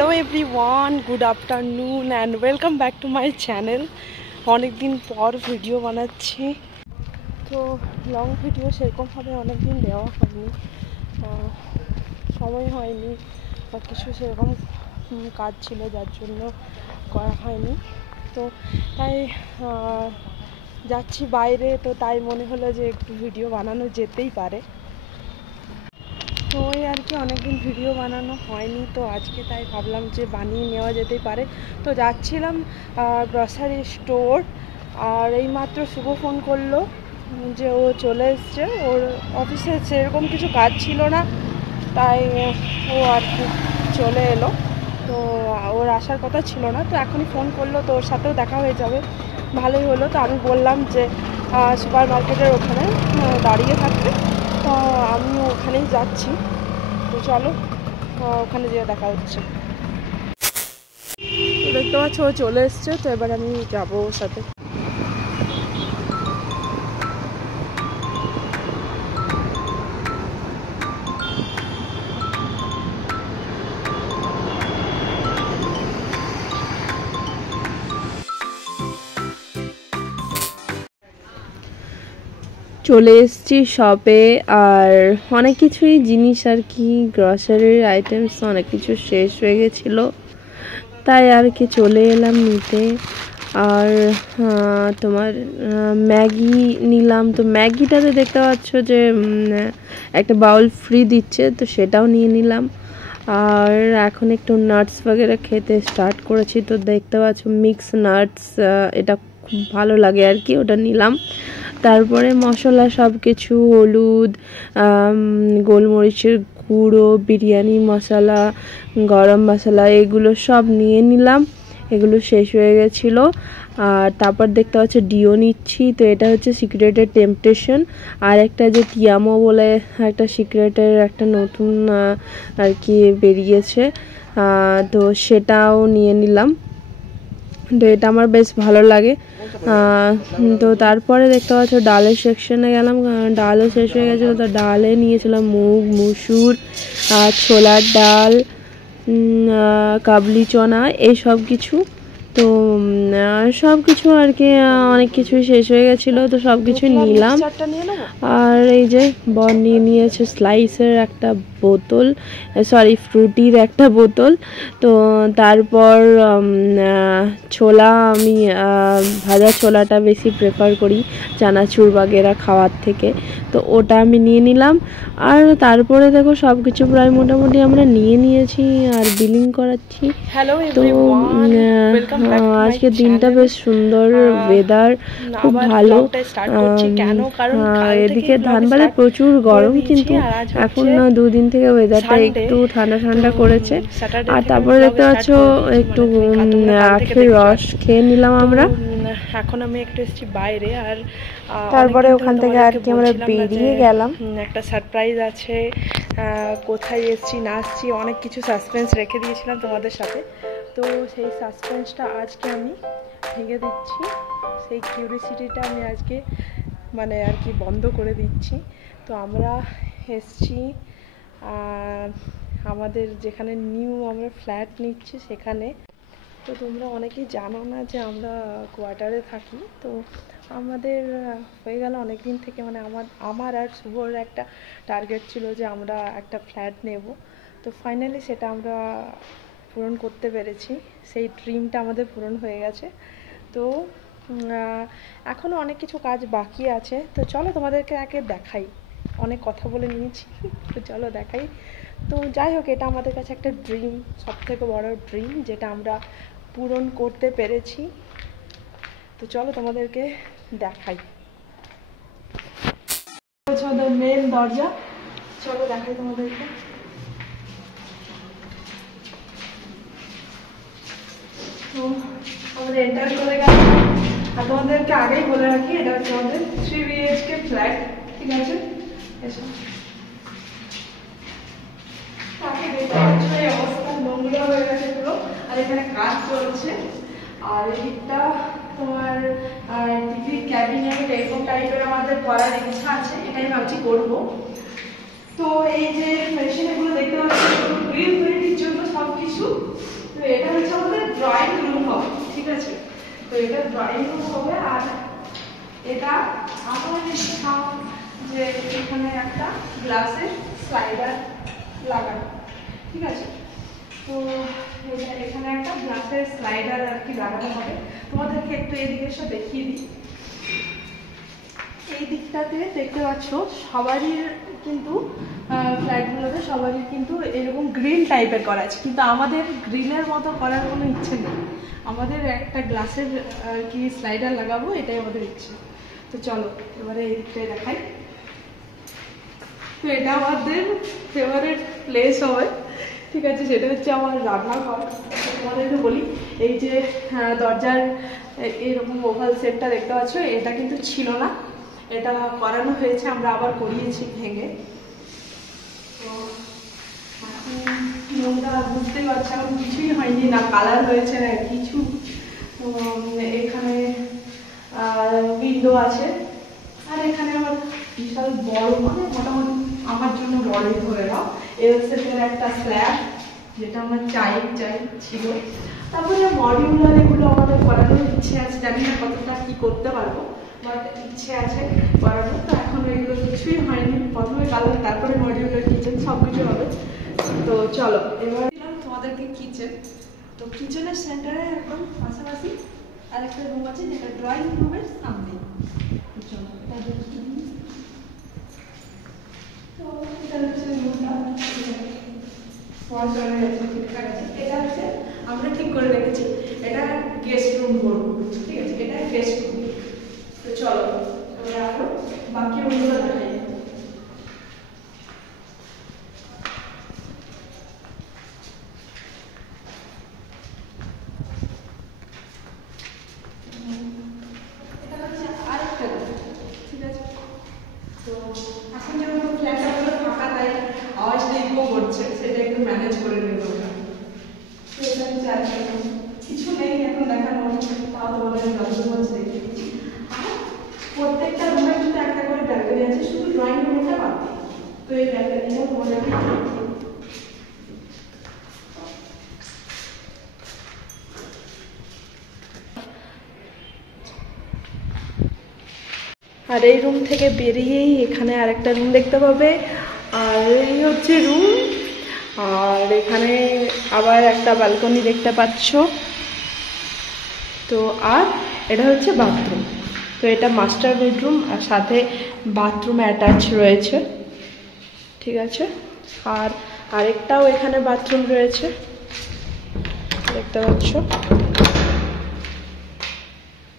Hello everyone, good afternoon and welcome back to my channel. অনেক দিন পর video বানাচ্ছি, তো লং ভিডিও সেরকমভাবে অনেক দিন দেওয়া হয়নি, সময় হয়নি বা কিছু সেরকম কাজ ছিল যার জন্য করা হয়নি। তো তাই যাচ্ছি বাইরে, তো তাই মনে হলো যে একটু ভিডিও বানানো যেতেই পারে। তো ওই আর কি, অনেকদিন ভিডিও বানানো হয়নি, তো আজকে তাই ভাবলাম যে বানিয়ে নেওয়া যেতেই পারে। তো যাচ্ছিলাম গ্রসারি স্টোর, আর এইমাত্র শুভ ফোন করলো যে ও চলে এসছে। ওর অফিসে সেরকম কিছু কাজ ছিল না, তাই ও আর কি চলে এলো। তো ওর আসার কথা ছিল না, তো এখনই ফোন করলো, তো ওর সাথেও দেখা হয়ে যাবে, ভালোই হলো। তো আমি বললাম যে সুপার মার্কেটের ওখানে দাঁড়িয়ে থাকতে, তো আমিও ওখানেই যাচ্ছি। তো চলো ওখানে যেয়ে দেখা হচ্ছে। দেখতে পাচ্ছ ও চলে এসছে, তো এবার আমি যাবো ওর সাথে। চলে এসেছি শপে, আর অনেক কিছুই জিনিস আর কি, গ্রসারির আইটেমস অনেক কিছু শেষ হয়ে গেছিলো, তাই আর কি চলে এলাম নিতে। আর তোমার ম্যাগি নিলাম, তো ম্যাগিটাতে দেখতে পাচ্ছ যে একটা বাউল ফ্রি দিচ্ছে, তো সেটাও নিয়ে নিলাম। আর এখন একটু নাটস বগেরা খেতে স্টার্ট করেছি, তো দেখতে পাচ্ছ মিক্স নাটস, এটা খুব ভালো লাগে আর কি, ওটা নিলাম। তারপরে মশলা সব কিছু, হলুদ, গোলমরিচের গুঁড়ো, বিরিয়ানি মশলা, গরম মশলা, এগুলো সব নিয়ে নিলাম। এগুলো শেষ হয়ে গেছিলো। আর তারপর দেখতে পাচ্ছ ডিও নিচ্ছি, তো এটা হচ্ছে সিক্রেটের টেম্পটেশন। আর একটা যে টিয়ামো বলে একটা সিক্রেটের একটা নতুন আর কি বেরিয়েছে, তো সেটাও নিয়ে নিলাম। তো এটা আমার বেশ ভালো লাগে। তো তারপরে দেখতে পাচ্ছ ডালের সেকশনে গেলাম, ডালও শেষ হয়ে গেছিলো, তো ডালে নিয়েছিলাম মুগ, মুসুর, ছোলার ডাল, কাবলি চনা, এই সব কিছু। তো সব কিছু আর কি, অনেক কিছুই শেষ হয়ে গেছিলো, তো সব কিছুই নিলাম। আর এই যে বর নিয়ে নিয়েছে স্লাইসের একটা বোতল, সরি ফ্রুটির একটা বোতল। তো তারপর ছোলা, আমি ভাজা ছোলাটা বেশি প্রেফার করি চানাচুর বাগেরা খাওয়ার থেকে, তো ওটা আমি নিয়ে নিলাম। আর তারপরে দেখো সব কিছু প্রায় মোটামুটি আমরা নিয়ে নিয়েছি, আর বিলিং করাচ্ছি। তো আজকের দিনটা বেশ সুন্দর, ওয়েদার খুব ভালো। এদিকে ধানবাদে প্রচুর গরম, কিন্তু এখন 2 দিন থেকে ওয়েদারটা একটু ঠান্ডা ঠান্ডা করেছে। আর তারপরে দেখতে পাচ্ছ একটু আখের রস খেয়ে নিলাম আমরা। এখন আমি একটু এসেছি বাইরে, আর তারপরে ওখান থেকে আর কি আমরা বেরিয়ে গেলাম। একটা সারপ্রাইজ আছে, কোথায় এসেছি না আসছি অনেক কিছু সাসপেন্স রেখে দিয়েছিলাম তোমাদের সাথে, তো সেই সাসপেন্সটা আজকে আমি ভেঙে দিচ্ছি। সেই কিউরিসিটিটা আমি আজকে মানে আর কি বন্ধ করে দিচ্ছি। তো আমরা এসেছি আমাদের যেখানে আমরা ফ্ল্যাট নিচ্ছি সেখানে। তো তোমরা অনেকেই জানো না যে আমরা কোয়ার্টারে থাকি। তো আমাদের হয়ে গেল অনেক দিন থেকে, মানে আমার আর শুভর একটা টার্গেট ছিল যে আমরা একটা ফ্ল্যাট নেব। তো ফাইনালি সেটা আমরা পূরণ করতে পেরেছি, সেই ড্রিমটা আমাদের পূরণ হয়ে গেছে। তো এখনও অনেক কিছু কাজ বাকি আছে, তো চলো তোমাদেরকে আগে দেখাই। অনেক কথা বলে নিয়েছি, তো চলো দেখাই। তো যাই হোক, এটা আমাদের কাছে একটা ড্রিম, সবথেকে বড় ড্রিম, যেটা আমরা পূরণ করতে পেরেছি। তো চলো তোমাদেরকে দেখাই। মেন দরজা, চলো দেখাই তোমাদেরকে। তো আমাদের এন্টার করে গেল, আর তোমাদেরকে আগেই বলে রাখি এটা হচ্ছে আমাদের 3 BHK ফ্ল্যাট, ঠিক আছে? এসো। অবস্থা নোংরা হয়ে গেছে পুরো, আর এখানে কাজ চলছে। আর এদিকটা তোমার টিভি ক্যাবিনেট এরকম টাইপের আমাদের করার ইচ্ছা আছে, এটাই ভাবছি করবো। তো এই যে মেশিনগুলো দেখতে পাচ্ছি গ্রিল তৈরির জন্য সব কিছু এটা হচ্ছে আমাদের ড্রয়িং রুম হবে, ঠিক আছে। তো এটা ড্রয়িং রুম হবে। আর এটা আমার ইচ্ছা যে এখানে একটা গ্লাসের স্লাইডার লাগানো, ঠিক আছে। তো এখানে একটা গ্লাসের স্লাইডার আর কি লাগানো হবে। তোমাদেরকে একটু এদিকে এসে দেখিয়ে দিই। এই দিকটাতে দেখতে পাচ্ছ সবারই কিন্তু ফ্ল্যাটগুলোতে সবারই কিন্তু এরকম গ্রিল টাইপের করা আছে, কিন্তু আমাদের গ্রিলের মতো করার কোনো ইচ্ছে নেই। আমাদের একটা গ্লাসের আর কি স্লাইডার লাগাবো, এটাই আমাদের ইচ্ছে। তো চলো এবারে এই দিকটায় দেখাই। তো এটা আমাদের ফেভারিট প্লেস হবে, ঠিক আছে। সেটা হচ্ছে আমার রান্নাঘর। তোমাদেরকে বলি, এই যে দরজার এইরকম ওভাল সেটটা দেখতে পাচ্ছ, এটা কিন্তু ছিল না, এটা করানো হয়েছে, আমরা আবার করিয়েছি ভেঙে। তো রুমটা বুঝতেই পারছি এখন কিছুই হয়নি, না কালার হয়েছে না কিছু। তো এখানে উইন্ডো আছে, আর এখানে আমার বিশাল বড়, মানে মোটামুটি আমার জন্য বড়ই ধরে নাও, এলসেটের একটা স্ল্যাব, যেটা আমার চাই ছিল। তারপরে মডিউলার এগুলো আমাদের করানোর ইচ্ছে আছে, জানি না কতটা কি করতে পারবো, বাট ইচ্ছে আছে করানোর। তো এখন এগুলো কিছুই হয়নি, প্রথমে কালার তারপরে মডিউলার কিচেন সব কিছু হবে। তো চলো এবার তোমাদেরকে কিচেন। তো কিচেনের সেন্টারে একদম পাশাপাশি আর একটা রুম আছে, যেটা ড্রয়িং রুমের সামনে। চলো তো এটা হচ্ছে রুমটা, এটা হচ্ছে আমরা ঠিক করে রেখেছি, এটা গেস্ট রুম করবো, ঠিক আছে। এটা গেস্ট রুম। তো চলো আমরা আরো বাকি রুমগুলো দেখাই। এটা হচ্ছে আরেকটা রুম, ঠিক আছে। তো এখন যেহেতু ফ্ল্যাটটা পুরো ফাঁকা, তাই আওয়াজটা ইকো করছে, সেটা একটু ম্যানেজ করে নেবো। তো এটা হচ্ছে আরেকটা রুম, কিছু নেই এখন দেখার মতো, তাও তোমাদের যতটুকু দেখিয়ে দিচ্ছি। আর প্রত্যেকটা রুমে কিন্তু একটা করে ব্যালকনি আছে, শুধু ড্রয়িং রুমটা বাদ দিয়ে। তো এই ব্যালকনিটা তোমাদেরকে আর এই রুম থেকে বেরিয়েই এখানে আরেকটা রুম দেখতে পাবে, আর এই হচ্ছে রুম। আর এখানে আবার একটা ব্যালকনি দেখতে পাচ্ছ। তো আর এটা হচ্ছে বাথরুম। তো এটা মাস্টার বেডরুম, আর সাথে বাথরুম অ্যাটাচ রয়েছে, ঠিক আছে। আর আরেকটাও এখানে বাথরুম রয়েছে, দেখতে পাচ্ছ।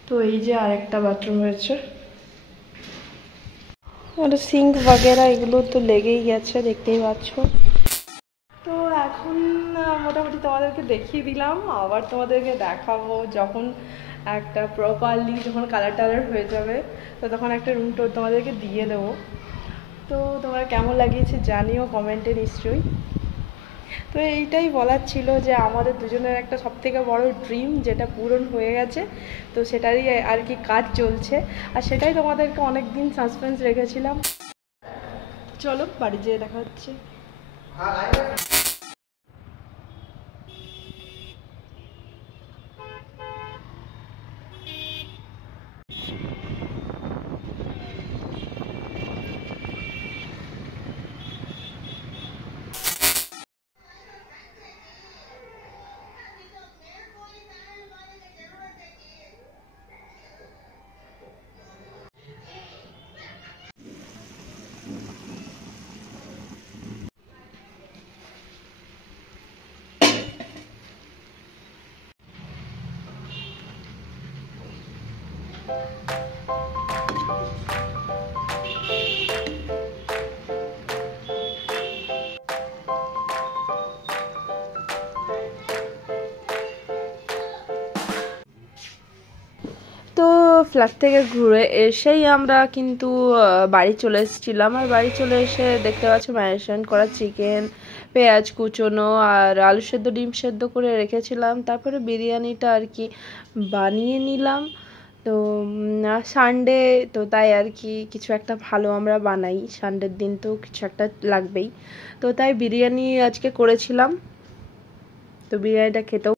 তো এই যে আরেকটা বাথরুম রয়েছে, আর সিঙ্ক বাগেরা এগুলো তো লেগেই গেছে, দেখতেই পাচ্ছ। তো এখন মোটামুটি তোমাদেরকে দেখিয়ে দিলাম, আবার তোমাদেরকে দেখাবো যখন একটা প্রপারলি যখন কালার টালার হয়ে যাবে, তো তখন একটা রুম টুর তোমাদেরকে দিয়ে দেবো। তো তোমরা কেমন লাগিয়েছে জানিও কমেন্টে নিশ্চয়ই। তো এইটাই বলার ছিল যে আমাদের দুজনের একটা সবথেকে বড় ড্রিম, যেটা পূরণ হয়ে গেছে। তো সেটারই আর কি কাজ চলছে, আর সেটাই তোমাদেরকে অনেক দিন সাসপেন্স রেখেছিলাম। চলো বাড়ি যেয়ে দেখা হচ্ছে। তো ফ্ল্যাট থেকে ঘুরে এসেই আমরা কিন্তু বাড়ি চলে এসেছিলাম। আর বাড়ি চলে এসে দেখতে পাচ্ছ ম্যারিনেশন করা চিকেন, পেঁয়াজ কুচোনো আর আলু সেদ্ধ ডিম সেদ্ধ করে রেখেছিলাম। তারপরে বিরিয়ানিটা আর কি বানিয়ে নিলাম। তো সানডে তো তাই আর কি কিছু একটা ভালো আমরা বানাই, সানডের দিন তো কিছু একটা লাগবেই। তো তাই বিরিয়ানি আজকে করেছিলাম। তো বিরিয়ানিটা খেতেও